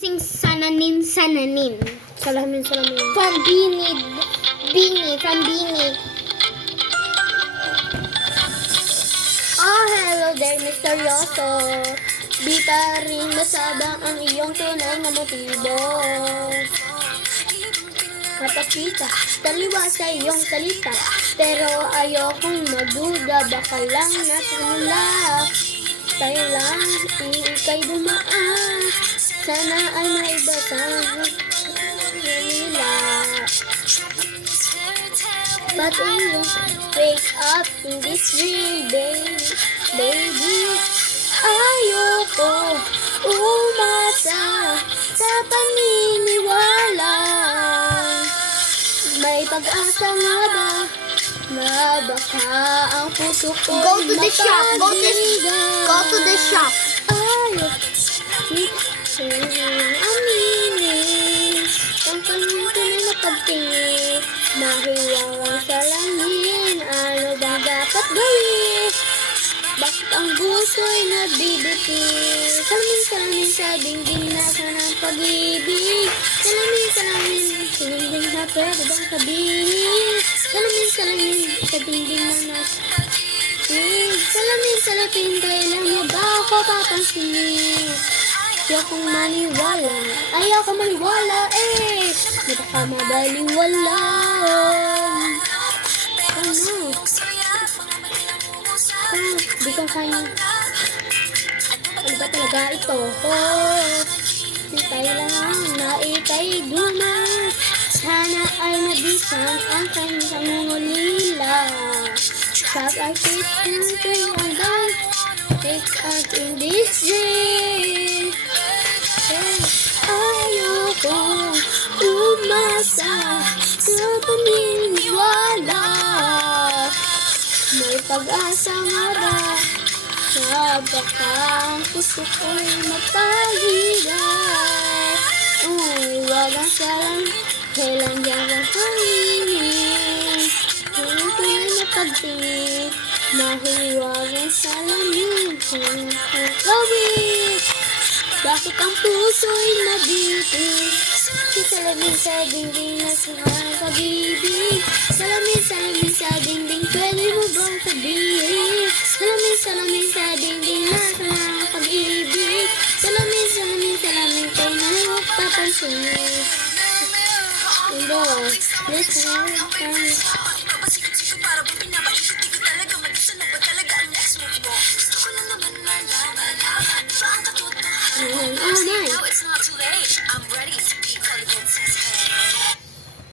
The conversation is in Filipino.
Sing sananin. Salamin. From Bini. Oh, hello there, misteryoso. Di pa rin masabang ang iyong tunay na motibo. Kapakita, taliwa sa iyong salita. Pero ayokong magduda, baka lang nasa mula. Tayo lang, ikay dumaan. Sana ay maibasa nila. But I won't wake up in this dream, baby. Ayoko umasa sa paniniwala. May pag-asa nga ba na baka ang puso ko Go to the shop. Go to the shop. Aminin ang kanyang tunay na pagtingin. Mahiwagang salamin, ano bang dapat gawin? Bakit ang puso'y nabibiti? Salamin sa dingding na ng pag-ibig. Salamin, sininding na pwede bang sabihin? Salamin sa dingding na nasa Salamin, kailan mo ba ako papansinin? Ayokong maniwala, baka mabaliwala. Ano? Di ko kaya. Ano ba talaga ito? Itay lang, naitay duman. Sana ay nabisan ang kanyang ngulila. Stop our feet and hanggang take us in this dream. Ayokong umasa sa paniniwala. May pag-asa nga ba na baka ang puso ko'y mapahirap? Huwag ang salang, kailan dyan ang hanginin. Kung tunay na pagtingin, mahiwag ang salamin. Kung gawin, bakit ang puso'y nabitin? Salamin sa dingding na sungang pag-ibig. Salamin sa dingding, pwede mo bang sabihin? Salamin sa dingding na sungang pag-ibig. Salamin, kayo na lang papansin. Listen,